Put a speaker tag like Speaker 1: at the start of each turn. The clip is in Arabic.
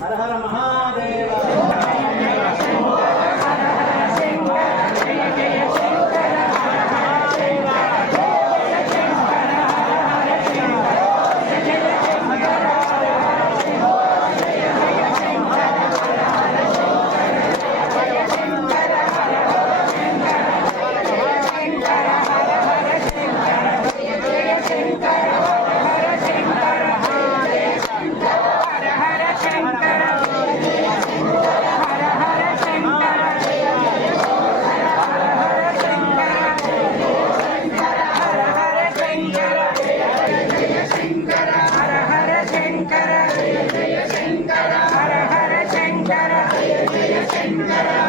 Speaker 1: ஹர ஹர மகாதேவ் என்பதை